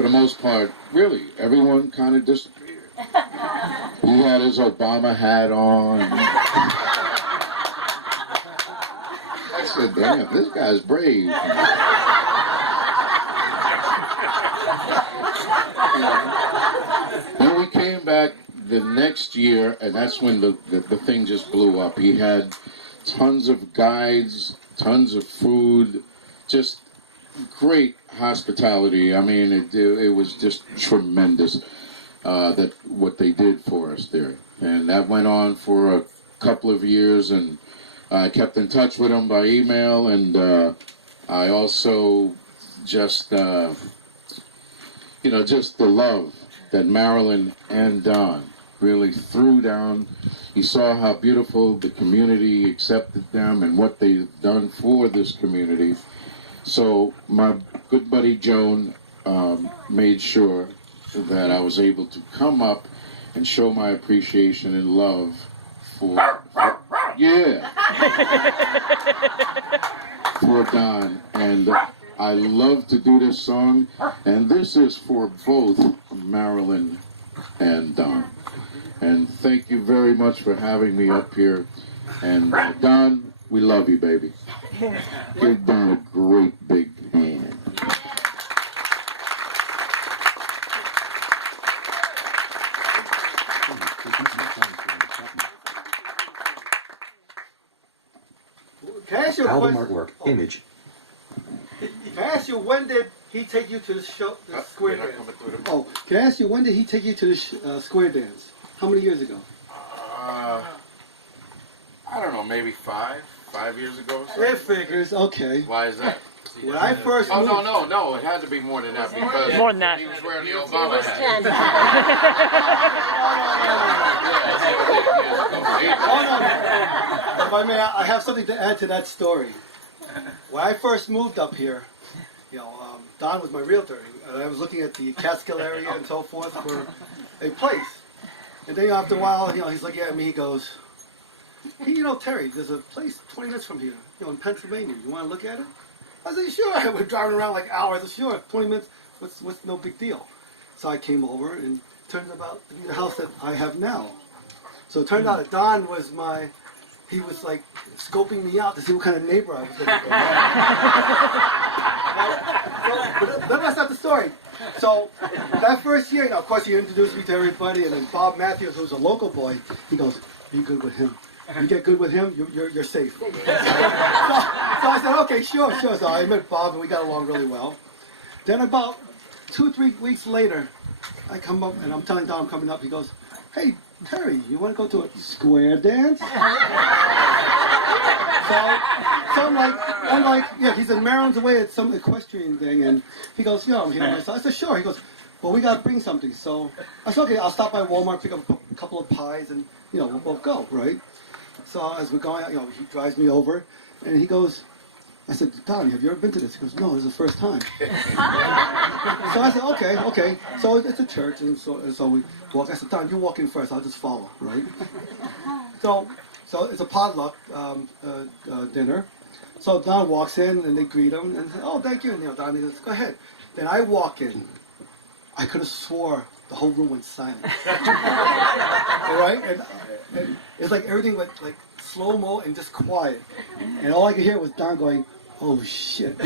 for the most part, really, everyone kind of disappeared. He had his Obama hat on. I said, damn, this guy's brave. Then we came back the next year, and that's when the thing just blew up. He had tons of guides, tons of food, just great hospitality. I mean, it was just tremendous that what they did for us there. And that went on for a couple of years, and I kept in touch with him by email, and I also just, just the love that Marilyn and Don really threw down. He saw how beautiful the community accepted them and what they've done for this community. So my good buddy Joan made sure that I was able to come up and show my appreciation and love for Don. And I love to do this song, and this is for both Marilyn and Don. And thank you very much for having me up here. And Don, we love you, baby. Give Don a great big hand. Can I ask you a Album question? artwork, image. Can I ask you, when did he take you to the show, the square dance? Oh, can I ask you, when did he take you to the square dance? How many years ago? I don't know, maybe 5 years ago or so. It figures, okay. Why is that? When I first moved... No, it had to be more than that because More than that. he was wearing the Obama hat. If I may, I have something to add to that story. When I first moved up here, Don was my realtor, and I was looking at the Catskill area and so forth for a place. And then after a while, he's looking at me, he goes, hey, Terry, there's a place 20 minutes from here, in Pennsylvania. You want to look at it? I said, sure. We're driving around like hours. I said, sure, 20 minutes, what's no big deal. So I came over, and it turned out to be the house that I have now. So it turned out that Don was he was like scoping me out to see what kind of neighbor I was going to be. But that's not the story. So that first year, of course, he introduced me to everybody, and then Bob Matthews, who's a local boy, he goes, be good with him. You get good with him, you're safe. So I said, okay, sure. So I met Bob, and we got along really well. Then about 2-3 weeks later, I come up, and I'm telling Don I'm coming up. He goes, hey, Terry, you want to go to a square dance? So I'm like, yeah, he's in Maryland's away at some equestrian thing, and he goes, I'm here. So I said, sure. He goes, well, we got to bring something. So I said, okay, I'll stop by Walmart, pick up a couple of pies, and, we'll both go, right? So as we're going, he drives me over, and he goes, I said, Don, have you ever been to this? He goes, no, this is the first time. So I said, okay. So it's a church, and so we walk. I said, Don, you walk in first, I'll just follow, right? So it's a potluck dinner. So Don walks in, and they greet him, and say, oh, thank you. And Don says, go ahead. Then I walk in. I could have swore the whole room went silent. All right? And it's like everything went like slow-mo and just quiet. And all I could hear was Don going, oh, shit.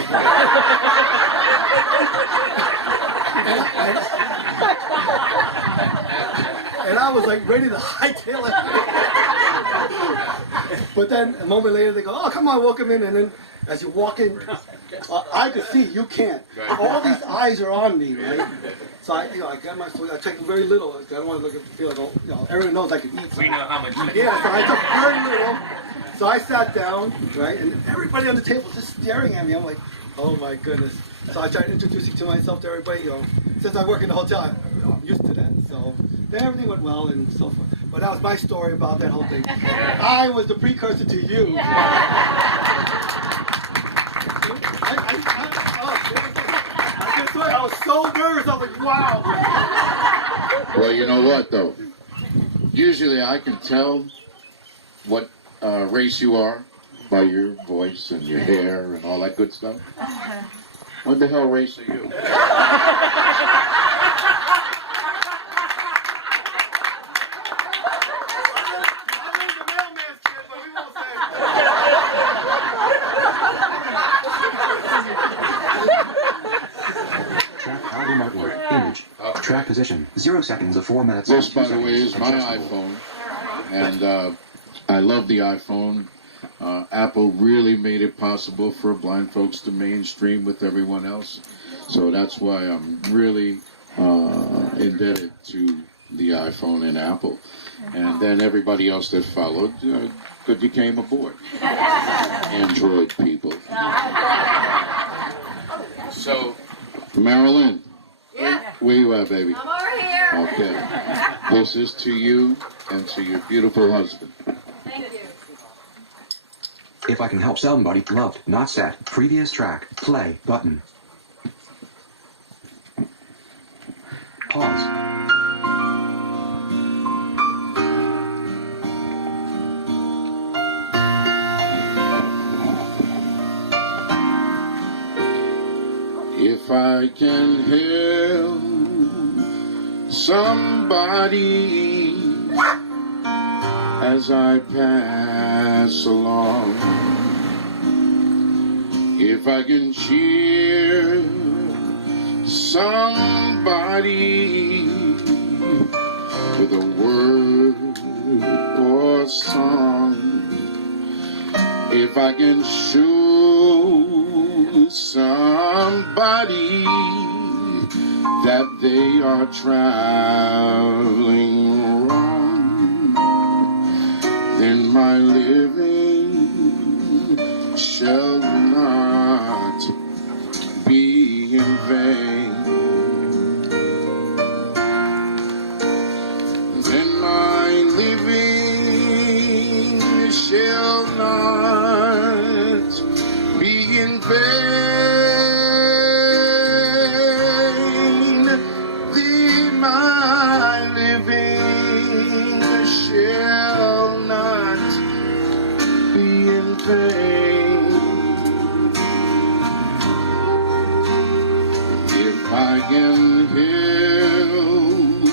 And I was like ready to hightail it. But then a moment later they go, oh, come on, welcome in. And then as you walk in, I could see, you can't. All these eyes are on me, right? So I got my food. I took very little. I don't want to feel like, everyone knows I can eat. So. We know how much. Yeah, so I took very little. So I sat down, right, and everybody on the table was just staring at me. I'm like, oh my goodness. So I tried introducing to myself to everybody. Since I work in the hotel, I'm used to that. So then everything went well and so forth. But that was my story about that whole thing. I was the precursor to you. Yeah. I was so nervous. I was like, wow. Well, you know what, though? Usually I can tell what race you are by your voice and your hair and all that good stuff. What the hell race are you? Track position, 0 seconds of 4 minutes. This, 2 by the way, seconds. is my Adjustable. iPhone, and I love the iPhone. Apple really made it possible for blind folks to mainstream with everyone else, so that's why I'm really indebted to the iPhone and Apple. And then everybody else that followed became aboard. Android people. So, Marilyn, where you at, baby? I'm over here. Okay. This is to you and to your beautiful husband. Thank you. If I can help somebody, loved, not set. Previous track, play, button. Pause. If I can help somebody as I pass along, if I can cheer somebody with a word or song, if I can show somebody that they are traveling wrong, then my living shall not be in vain. Then my living shall not be in vain. Then my living shall not be in vain. If I can help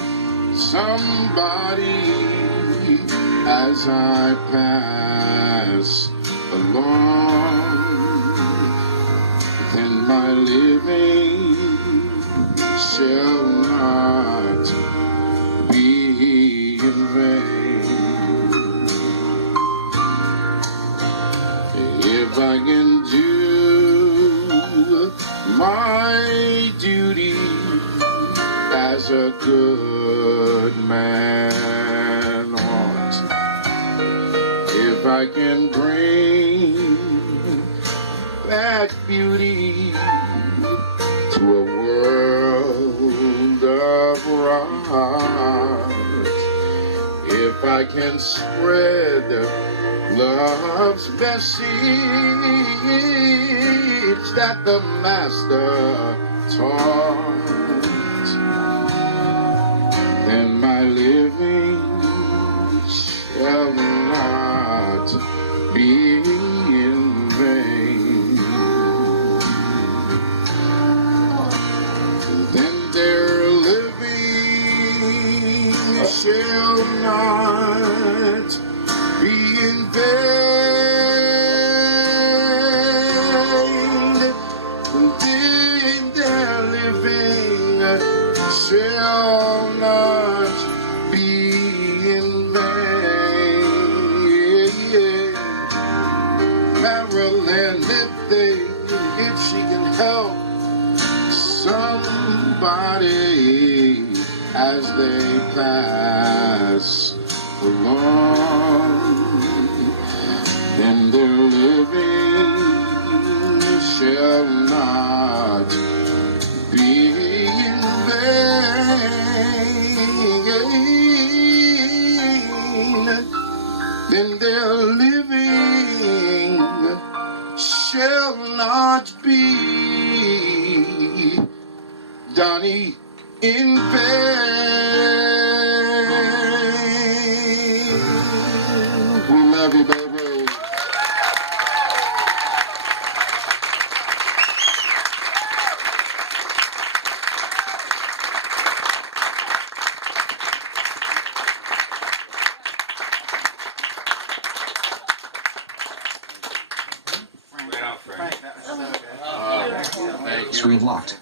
somebody as I pass along, then my living shall not be in vain. If I can do my duty as a good man ought, if I can bring that beauty to a world of art, if I can spread love's message that the Master taught, then my living shall not be in vain. Then their living shall not be in vain. Then their living shall not be in vain. Marilyn, if she can help somebody as they pass along, then their living shall not be in vain. Then their living shall not be, Donnie, in vain. We love you, baby. Right on, Frank. Thank you. Screen locked.